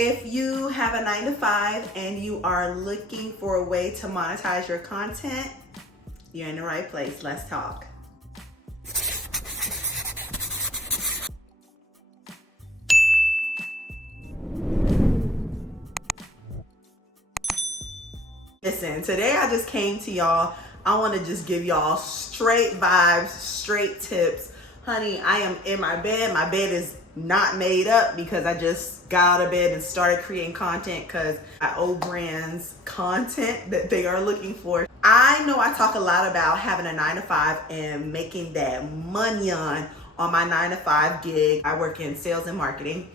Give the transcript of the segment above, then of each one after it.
If you have a 9-to-5 and you are looking for a way to monetize your content, you're in the right place. Let's talk. Listen, today I just came to y'all. I want to just give y'all straight vibes, straight tips. Honey, I am in my bed. My bed is not made up because I just got out of bed and started creating content because my old brands content that they are looking for. I know I talk a lot about having a 9-to-5 and making that money on my 9-to-5 gig. I work in sales and marketing.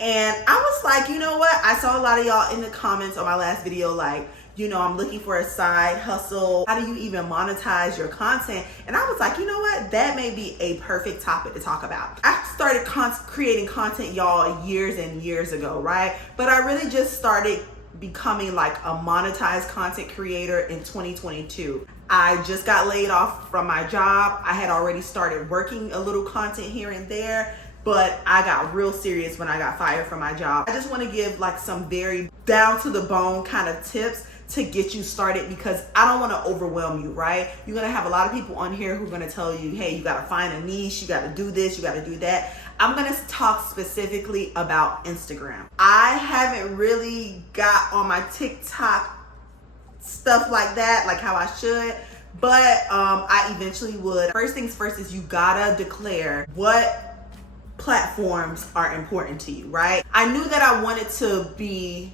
And I was like, you know what? I saw a lot of y'all in the comments on my last video like, you know, I'm looking for a side hustle. How do you even monetize your content? And I was like, you know what? That may be a perfect topic to talk about. I started creating content, y'all, years and years ago, right? But I really just started becoming like a monetized content creator in 2022. I just got laid off from my job. I had already started working a little content here and there, but I got real serious when I got fired from my job. I just want to give like some very down to the bone kind of tips to get you started because I don't want to overwhelm you, right? You're going to have a lot of people on here who are going to tell you, hey, you got to find a niche, you got to do this, you got to do that. I'm going to talk specifically about Instagram. I haven't really got on my TikTok stuff like that, like how I should, but I eventually would. First things first is you gotta declare what platforms are important to you, right? I knew that I wanted to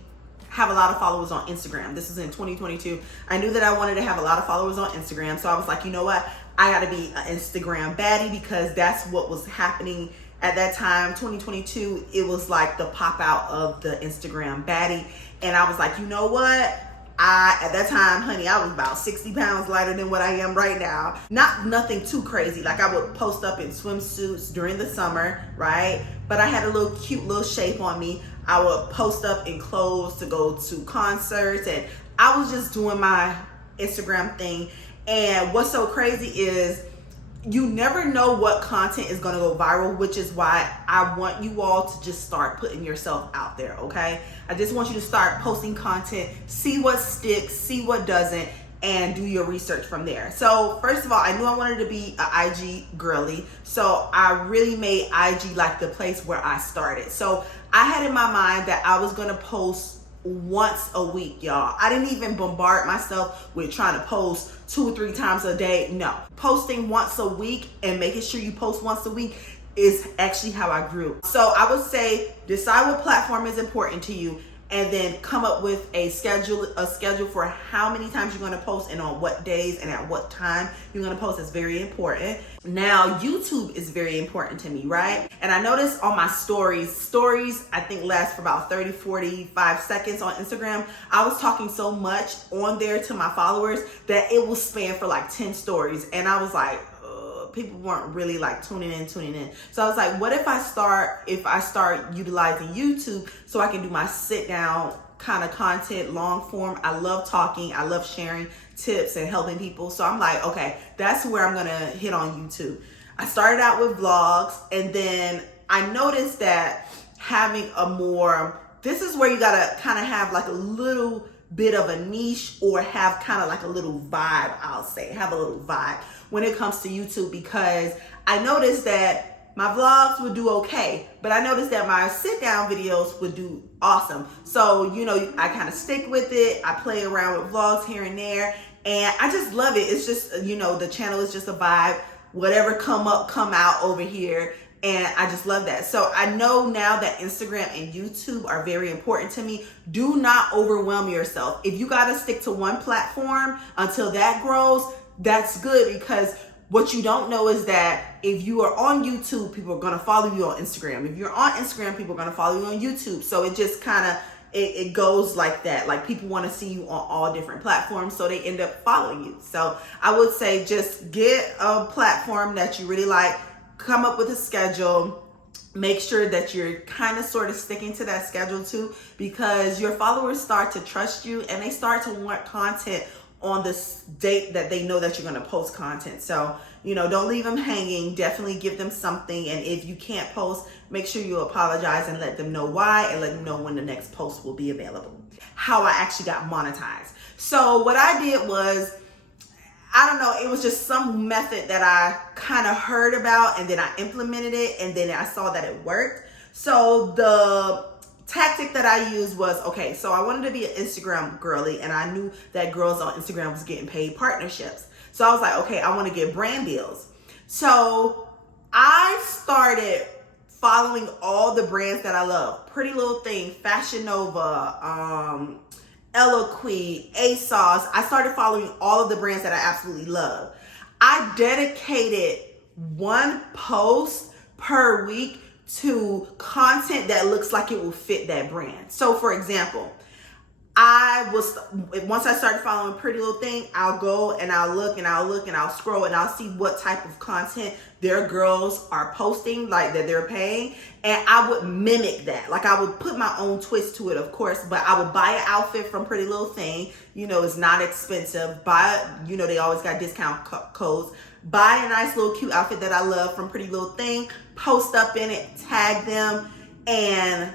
have a lot of followers on Instagram. This is in 2022. I knew that I wanted to have a lot of followers on Instagram. So I was like, you know what? I gotta be an Instagram baddie because that's what was happening at that time. 2022, it was like the pop out of the Instagram baddie. And I was like, you know what? At that time, honey, I was about 60 pounds lighter than what I am right now. Nothing too crazy. Like I would post up in swimsuits during the summer, right? But I had a little cute little shape on me. I would post up in clothes to go to concerts and I was just doing my Instagram thing. And what's so crazy is you never know what content is gonna go viral, which is why I want you all to just start putting yourself out there, okay? I just want you to start posting content, see what sticks, see what doesn't, and do your research from there. So first of all, I knew I wanted to be an IG girly, so I really made IG like the place where I started. So I had in my mind that I was gonna post once a week, y'all. I didn't even bombard myself with trying to post 2 or 3 times a day. No, posting once a week and making sure you post once a week is actually how I grew. So I would say decide what platform is important to you and then come up with a schedule for how many times you're gonna post and on what days and at what time you're gonna post. Is very important. Now, YouTube is very important to me, right? And I noticed on my stories I think last for about 30, 45 seconds on Instagram. I was talking so much on there to my followers that it will span for like 10 stories. And I was like, people weren't really like tuning in. So I was like, what if I start utilizing YouTube so I can do my sit down kind of content, long form. I love talking. I love sharing tips and helping people. So I'm like, okay, that's where I'm going to hit on YouTube. I started out with vlogs and then I noticed that having this is where you got to kind of have like a little bit of a niche or have kind of like a little vibe, I'll say, have a little vibe when it comes to YouTube, because I noticed that my vlogs would do okay, but I noticed that my sit down videos would do awesome. So, you know, I kind of stick with it. I play around with vlogs here and there and I just love it. It's just, you know, the channel is just a vibe, whatever come out over here. And I just love that. So I know now that Instagram and YouTube are very important to me. Do not overwhelm yourself. If you got to stick to one platform until that grows, that's good, because what you don't know is that if you are on YouTube, people are going to follow you on Instagram. If you're on Instagram, people are going to follow you on YouTube. So it just kind of, it goes like that. Like people want to see you on all different platforms, so they end up following you. So I would say just get a platform that you really like, come up with a schedule, make sure that you're kind of sort of sticking to that schedule too, because your followers start to trust you and they start to want content on this date that they know that you're going to post content. So, you know, don't leave them hanging. Definitely give them something. And if you can't post, make sure you apologize and let them know why, and let them know when the next post will be available. How I actually got monetized. So what I did was, I don't know, it was just some method that I kind of heard about, and then I implemented it, and then I saw that it worked. So the tactic that I used was, okay, so I wanted to be an Instagram girly, and I knew that girls on Instagram was getting paid partnerships. So I was like, okay, I want to get brand deals. So I started following all the brands that I love. Pretty Little Thing, Fashion Nova, Eloquii, ASOS. I started following all of the brands that I absolutely love. I dedicated one post per week to content that looks like it will fit that brand. So for example, once I started following Pretty Little Thing, I'll go and I'll look and I'll scroll and I'll see what type of content their girls are posting, like that they're paying. And I would mimic that. Like I would put my own twist to it, of course, but I would buy an outfit from Pretty Little Thing. You know, it's not expensive. You know, they always got discount codes. Buy a nice little cute outfit that I love from Pretty Little Thing, post up in it, tag them, and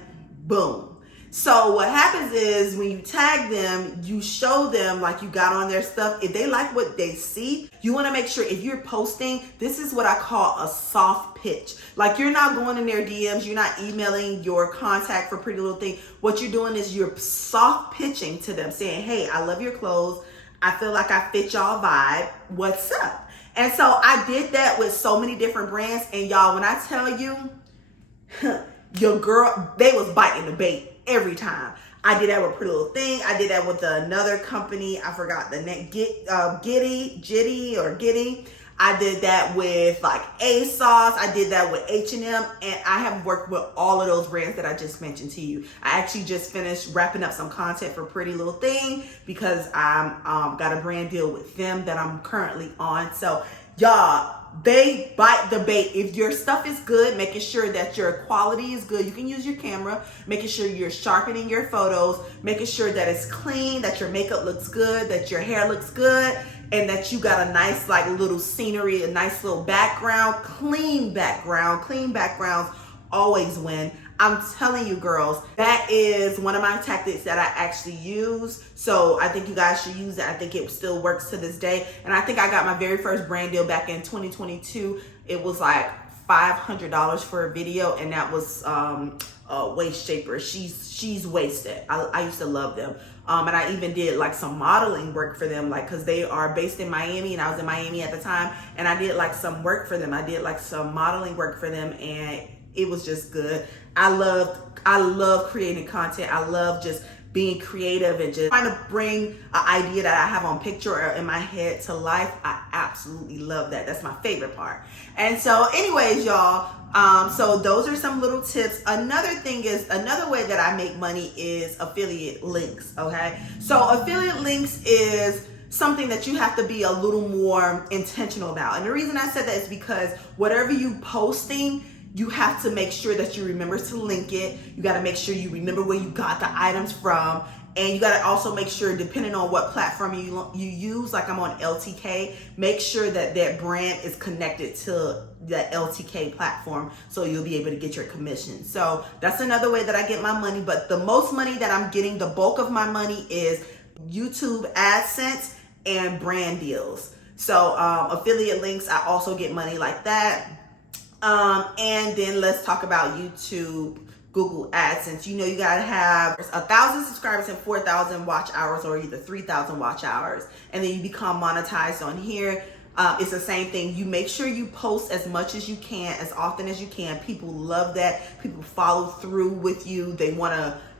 boom. So what happens is when you tag them, you show them like you got on their stuff. If they like what they see, you want to make sure if you're posting, this is what I call a soft pitch. Like you're not going in their DMs, you're not emailing your contact for Pretty Little Thing. What you're doing is you're soft pitching to them, saying, hey, I love your clothes. I feel like I fit y'all vibe. What's up? And so I did that with so many different brands. And y'all, when I tell you, your girl, they was biting the bait every time. I did that with Pretty Little Thing. I did that with another company. I forgot the name. Giddy. I did that with like ASOS. I did that with H&M. And I have worked with all of those brands that I just mentioned to you. I actually just finished wrapping up some content for Pretty Little Thing because I'm got a brand deal with them that I'm currently on. So y'all, they bite the bait. If your stuff is good, making sure that your quality is good, you can use your camera, making sure you're sharpening your photos, making sure that it's clean, that your makeup looks good, that your hair looks good, and that you got a nice like little scenery, a nice little background. Clean backgrounds always win. I'm telling you girls, that is one of my tactics that I actually use. So I think you guys should use it. I think it still works to this day. And I think I got my very first brand deal back in 2022. It was like $500 for a video, and that was Waist Shaper. She's wasted. I used to love them. And I even did like some modeling work for them, like, cause they are based in Miami and I was in Miami at the time, and I did like some work for them. I did like some modeling work for them, and it was just good. I love creating content. I love just being creative and just trying to bring an idea that I have on picture or in my head to life. I absolutely love that. That's my favorite part. And so anyways, y'all, so those are some little tips. Another way that I make money is affiliate links, okay? So affiliate links is something that you have to be a little more intentional about. And the reason I said that is because whatever you posting, you have to make sure that you remember to link it. You got to make sure you remember where you got the items from. And you got to also make sure, depending on what platform you use, like I'm on LTK, make sure that that brand is connected to the LTK platform so you'll be able to get your commission. So that's another way that I get my money. But the most money that I'm getting, the bulk of my money is YouTube AdSense and brand deals. So affiliate links, I also get money like that. And then let's talk about YouTube, Google AdSense. You know, you gotta have 1,000 subscribers and 4,000 watch hours, or either 3,000 watch hours, and then you become monetized on here. It's the same thing. You make sure you post as much as you can, as often as you can. People love that. People follow through with you.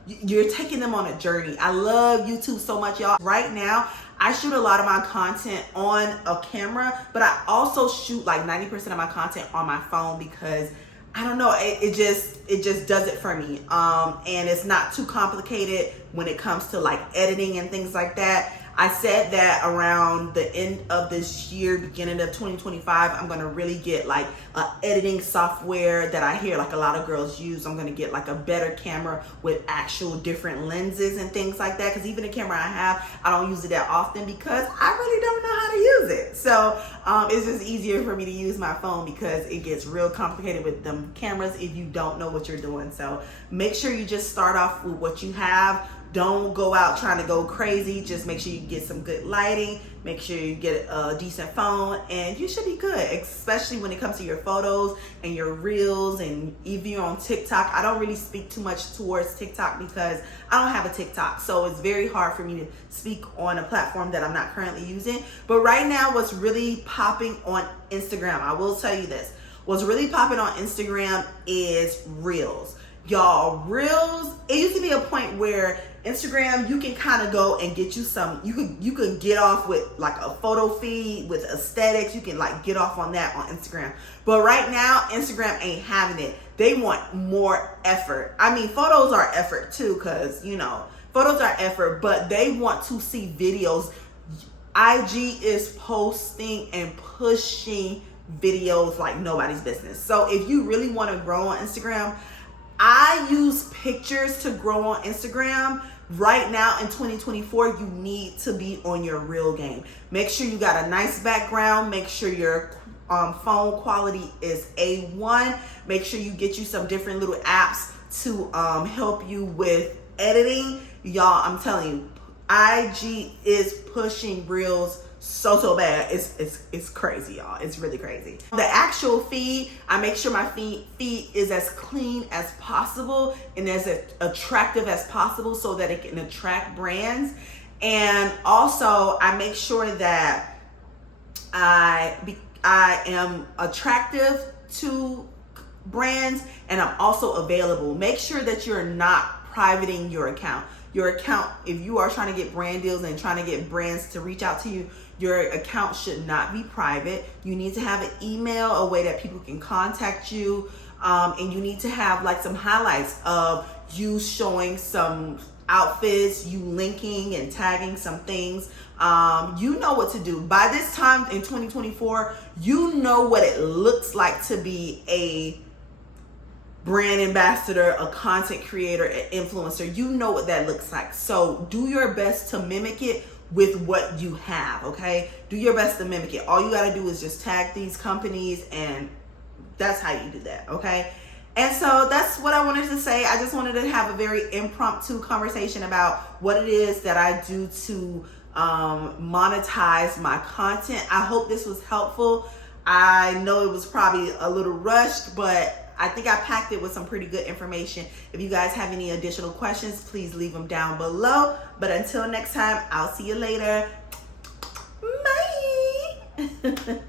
You're taking them on a journey. I love YouTube so much, y'all. Right now, I shoot a lot of my content on a camera, but I also shoot like 90% of my content on my phone because I don't know, it just does it for me. And it's not too complicated when it comes to like editing and things like that. I said that around the end of this year, beginning of 2025, I'm gonna really get like editing software that I hear like a lot of girls use. I'm gonna get like a better camera with actual different lenses and things like that. Because even the camera I have, I don't use it that often because I really don't know how to use it. So it's just easier for me to use my phone because it gets real complicated with them cameras if you don't know what you're doing. So make sure you just start off with what you have. Don't go out trying to go crazy. Just make sure you get some good lighting. Make sure you get a decent phone and you should be good, especially when it comes to your photos and your reels. And if you're on TikTok, I don't really speak too much towards TikTok because I don't have a TikTok. So it's very hard for me to speak on a platform that I'm not currently using. But right now, what's really popping on Instagram, I will tell you this. What's really popping on Instagram is reels. Y'all, reels, it used to be a point where Instagram, you can kind of go and get you some, you could get off with like a photo feed with aesthetics. You can like get off on that on Instagram. But right now, Instagram ain't having it. They want more effort. I mean, photos are effort too, because, you know, photos are effort, but they want to see videos. IG is posting and pushing videos like nobody's business. So if you really want to grow on Instagram, I use pictures to grow on Instagram. Right now in 2024, you need to be on your real game. Make sure you got a nice background. Make sure your phone quality is A1. Make sure you get you some different little apps to help you with editing. Y'all, I'm telling you, IG is pushing reels so bad. It's crazy, y'all. It's really crazy. The actual feed, I make sure my feed is as clean as possible and as attractive as possible so that it can attract brands. And also I make sure that I am attractive to brands and I'm also available. Make sure that you're not privating your account. Your account, if you are trying to get brand deals and trying to get brands to reach out to you, your account should not be private. You need to have an email, a way that people can contact you. And you need to have like some highlights of you showing some outfits, you linking and tagging some things. You know what to do. By this time in 2024, you know what it looks like to be a brand ambassador, a content creator, an influencer. You know what that looks like. So do your best to mimic it with what you have, okay? Do your best to mimic it. All you gotta do is just tag these companies and that's how you do that, okay? And so that's what I wanted to say. I just wanted to have a very impromptu conversation about what it is that I do to monetize my content. I hope this was helpful. I know it was probably a little rushed, but I think I packed it with some pretty good information. If you guys have any additional questions, please leave them down below. But until next time, I'll see you later. Bye.